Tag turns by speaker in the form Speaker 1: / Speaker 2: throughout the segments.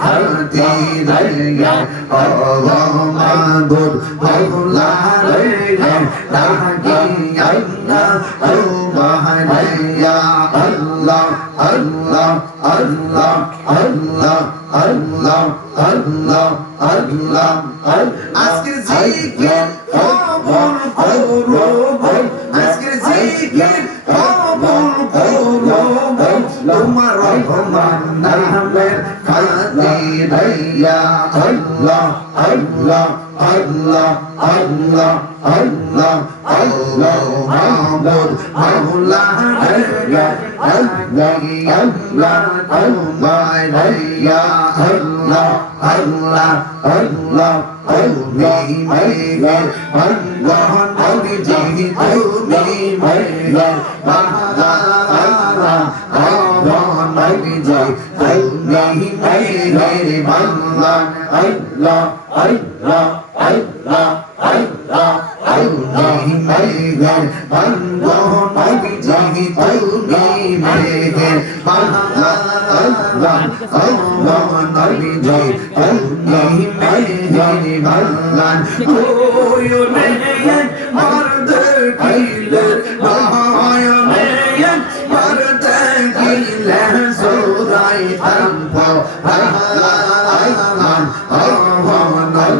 Speaker 1: ধরতি রইয়া হওয়া মাগুর তোমার রহমান খাতিরে ইয়া আল্লাহ আল্লাহ আল্লাহ আল্লাহ আল্লাহ আল্লাহ মাবুদ মাওলা রে আল্লাহ আল্লাহ আল্লাহ ইয়া আল্লাহ আল্লাহ আল্লাহ তুমি মেঘের বন্ধন নবীজি Wow.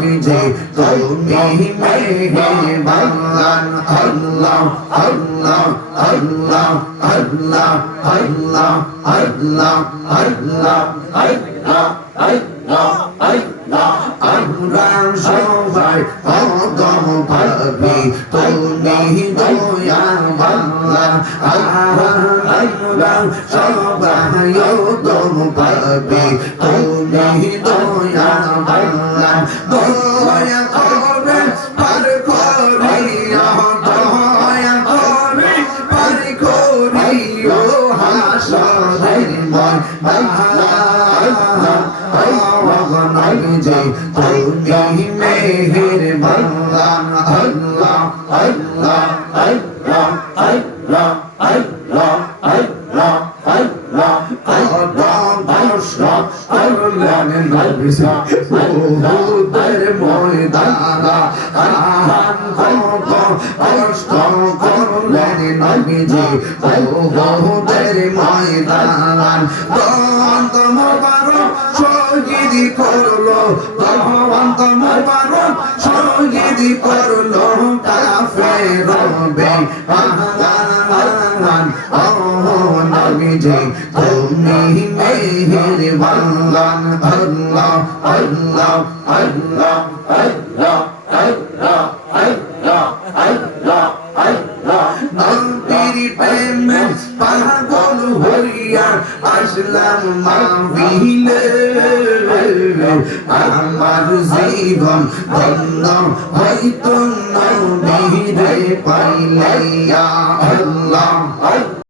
Speaker 1: নবীজি তুমি মেঘের বন্ধন আল্লাহ আল্লাহ আল্লাহ আল্লাহ আল্লাহ আল্লাহ আল্লাহ আল্লাহ আল্লাহ সবাই তুমি দয়া আল্লাহ আল্লাহ ময়দান দন্ত মোবারক সঙ্গীদি করল ভগবান তোমার বারণ সঙ্গীদি করল কাফের রবে আহান অহ নবীজি তুমি মেহের বাংলান আল্লাহ আল্লাহ আল্লাহ আল্লাহ প্রেমে পাগল হইয়া আসলাম মাহিলে আমার জীবন ধন্য হয়তো নদী পাইলাইয়া আল্লাহ।